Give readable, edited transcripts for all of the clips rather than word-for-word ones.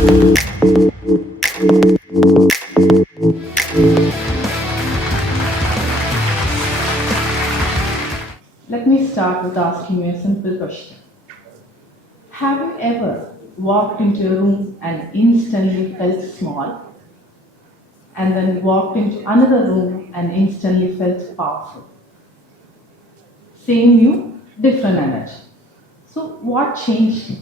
Let me start with asking you a simple question. Have you ever walked into a room and instantly felt small, and then walked into another room and instantly felt powerful? Same you, different energy. So, what changed?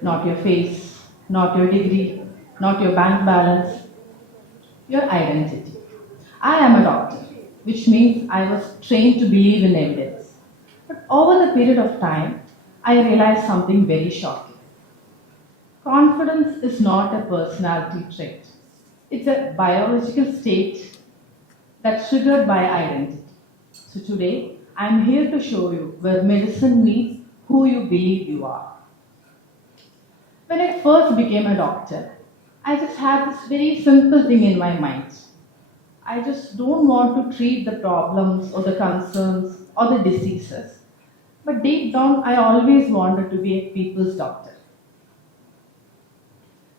Not your face, not your degree, not your bank balance, your identity. I am a doctor, which means I was trained to believe in evidence. But over the period of time, I realized something very shocking. Confidence is not a personality trait, it's a biological state that's triggered by identity. So today, I'm here to show you where medicine meets who you believe you are. When I first became a doctor, I just had this very simple thing in my mind. I just don't want to treat the problems or the concerns or the diseases. But deep down, I always wanted to be a people's doctor.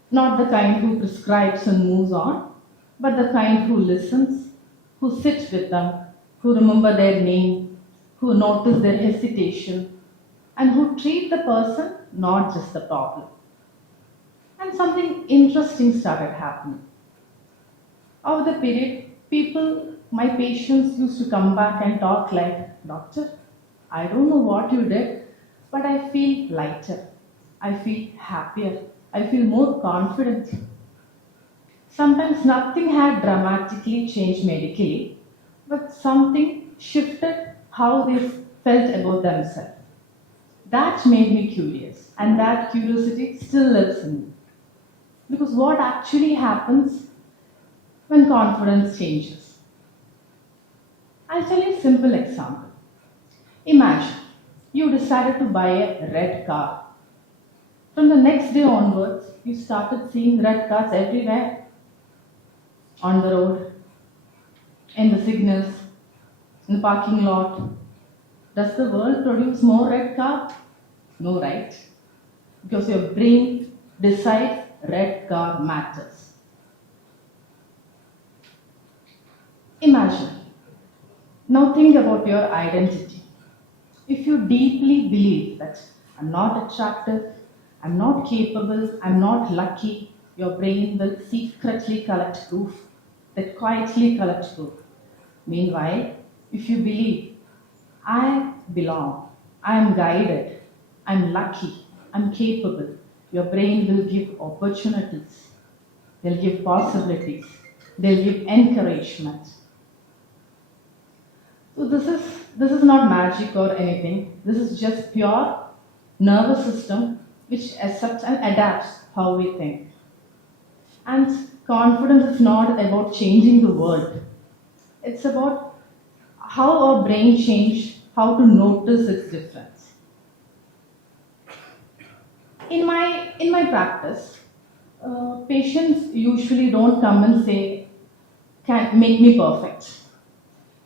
Not the kind who prescribes and moves on, but the kind who listens, who sits with them, who remember their name, who notice their hesitation, and who treat the person, not just the problem. And something interesting started happening. Over the period, people, my patients used to come back and talk like, Doctor, I don't know what you did, but I feel lighter. I feel happier. I feel more confident. Sometimes nothing had dramatically changed medically, but something shifted how they felt about themselves. That made me curious, and that curiosity still lives in me. Because what actually happens when confidence changes? I'll tell you a simple example. Imagine you decided to buy a red car. From the next day onwards, you started seeing red cars everywhere, on the road, in the signals, in the parking lot. Does the world produce more red cars? No, right? Because your brain decides red car matters. Imagine. Now think about your identity. If you deeply believe that I'm not attractive, I'm not capable, I'm not lucky, your brain will secretly collect proof, that quietly collect proof. Meanwhile, if you believe I belong, I am guided, I'm lucky, I'm capable, your brain will give opportunities, they'll give possibilities, they'll give encouragement. So this is not magic or anything. This is just pure nervous system which accepts and adapts how we think. And confidence is not about changing the world. It's about how our brain change, how to notice its difference. In my practice, patients usually don't come and say, "Can make me perfect."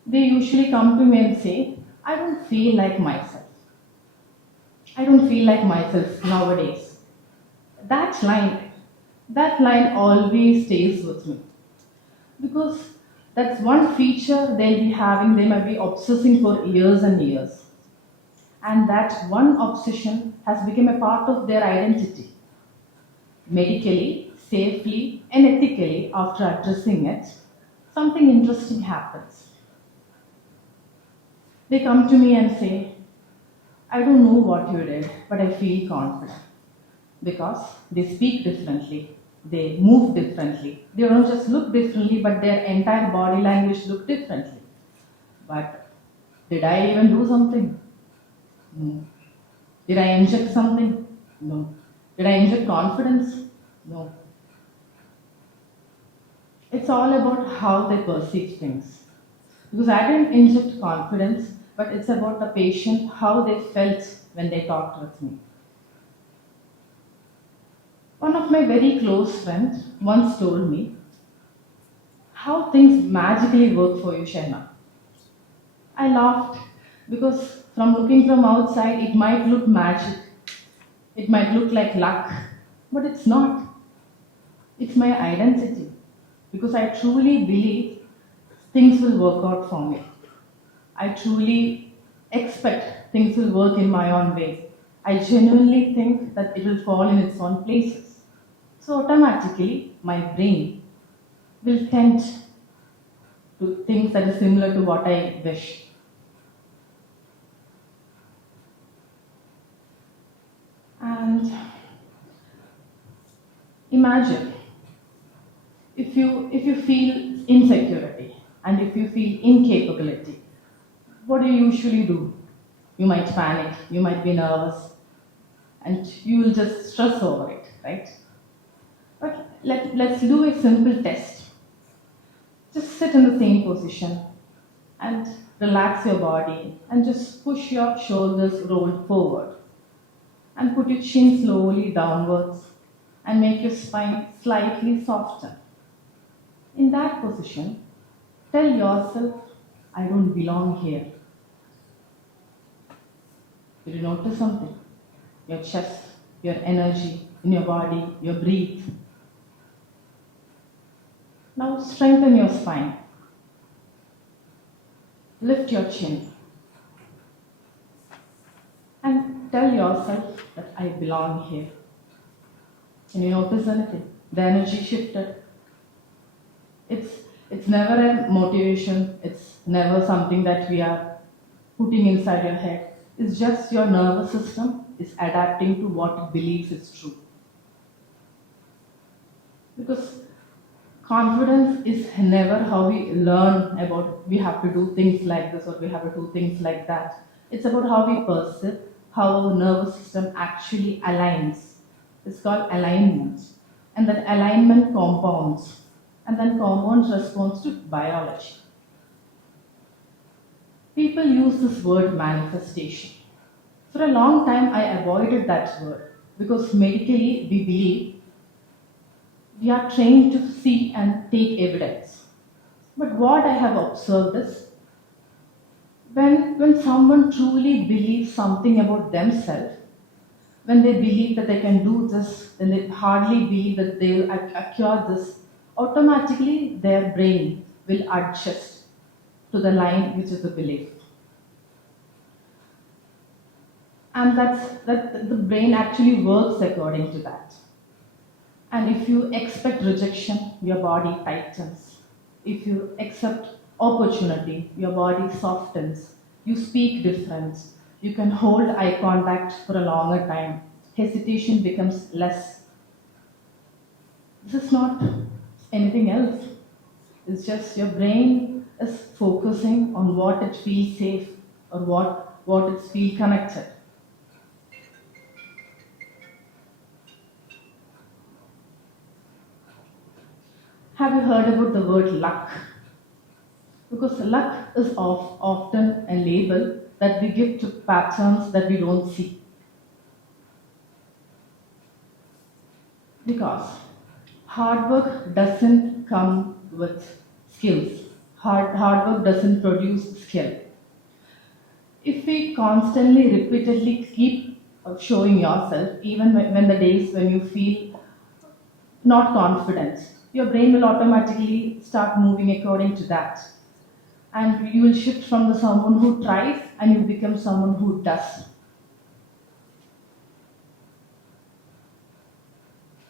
They usually come to me and say, "I don't feel like myself. I don't feel like myself nowadays." That line, that line always stays with me because that's one feature they'll be having, they might be obsessing for years and years. And that one obsession has become a part of their identity. Medically, safely, and ethically, after addressing it, something interesting happens. They come to me and say, "I don't know what you did, but I feel confident." Because they speak differently, they move differently. They don't just look differently, but their entire body language look differently. But did I even do something? No. Did I inject something? No. Did I inject confidence? No. It's all about how they perceive things. Because I didn't inject confidence, but it's about the patient, how they felt when they talked with me. One of my very close friends once told me how things magically work for you, Shahna. I laughed because from looking from outside, it might look magic. It might look like luck. But it's not. It's my identity. Because I truly believe things will work out for me. I truly expect things will work in my own way. I genuinely think that it will fall in its own places. So automatically, my brain will tend to things that are similar to what I wish. And imagine if you feel insecurity and if you feel incapability, what do you usually do? You might panic, you might be nervous, and you will just stress over it, right? But let's do a simple test. Just sit in the same position and relax your body and just push your shoulders rolled forward and put your chin slowly downwards and make your spine slightly softer. In that position, tell yourself, I don't belong here. Will you notice something? Your chest, your energy in your body, your breath. Now strengthen your spine. Lift your chin. And tell yourself that I belong here. Can you notice anything? The energy shifted. It's never a motivation, it's never something that we are putting inside your head. It's just your nervous system is adapting to what it believes is true. Because confidence is never how we learn about we have to do things like this or we have to do things like that. It's about how we perceive, how our nervous system actually aligns. It's called alignment. And that alignment compounds. And then compounds responds to biology. People use this word manifestation. For a long time, I avoided that word because medically we believe we are trained to see and take evidence. But what I have observed is when someone truly believes something about themselves, when they believe that they can do this, then they hardly believe that they will acquire this, automatically their brain will adjust to the line which is the belief. And that the brain actually works according to that. And if you expect rejection, your body tightens. If you accept opportunity, your body softens. You speak different. You can hold eye contact for a longer time. Hesitation becomes less. This is not anything else. It's just your brain is focusing on what it feels safe or what it feels connected. Have you heard about the word luck? Because luck is often a label that we give to patterns that we don't see. Because hard work doesn't come with skills. Hard work doesn't produce skill. If we constantly, repeatedly keep showing yourself, even when the days when you feel not confident, your brain will automatically start moving according to that. And you will shift from the someone who tries and you become someone who does.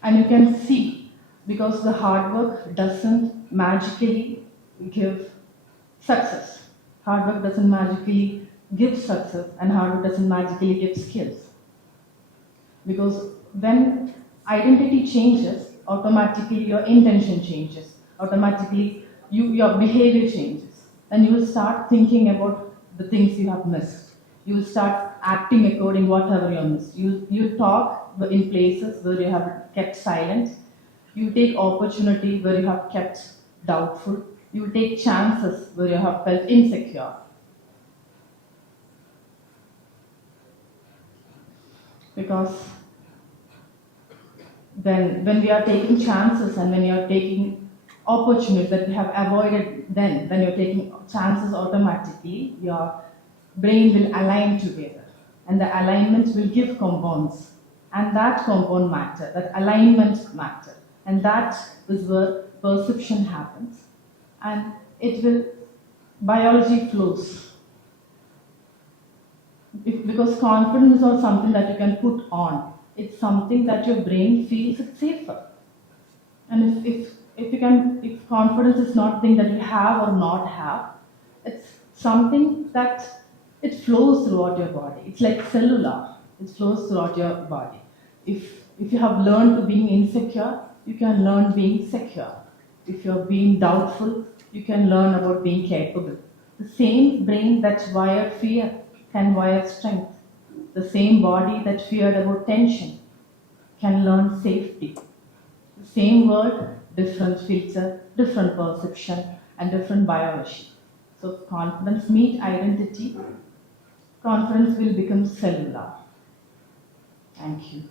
And you can see, because the hard work doesn't magically give success. Hard work doesn't magically give success and hard work doesn't magically give skills. Because when identity changes, automatically your intention changes. Automatically your behavior changes. And you will start thinking about the things you have missed. You will start acting according whatever you have missed. You talk in places where you have kept silent. You take opportunity where you have kept doubtful. You take chances where you have felt insecure. Because then when we are taking chances and when you are taking opportunities that we have avoided, then when you're taking chances, automatically your brain will align together and the alignment will give compounds and that compound matter, that alignment matter, and that is where perception happens, and it will, biology flows. Because confidence is not something that you can put on, it's something that your brain feels it's safer. And if confidence is not thing that you have or not have, it's something that it flows throughout your body. It's like cellular. It flows throughout your body. If you have learned to being insecure, you can learn being secure. If you're being doubtful, you can learn about being capable. The same brain that wired fear can wire strength. The same body that feared about tension can learn safety. The same word, different filter, different perception, and different biology. So if confidence meet identity, confidence will become cellular. Thank you.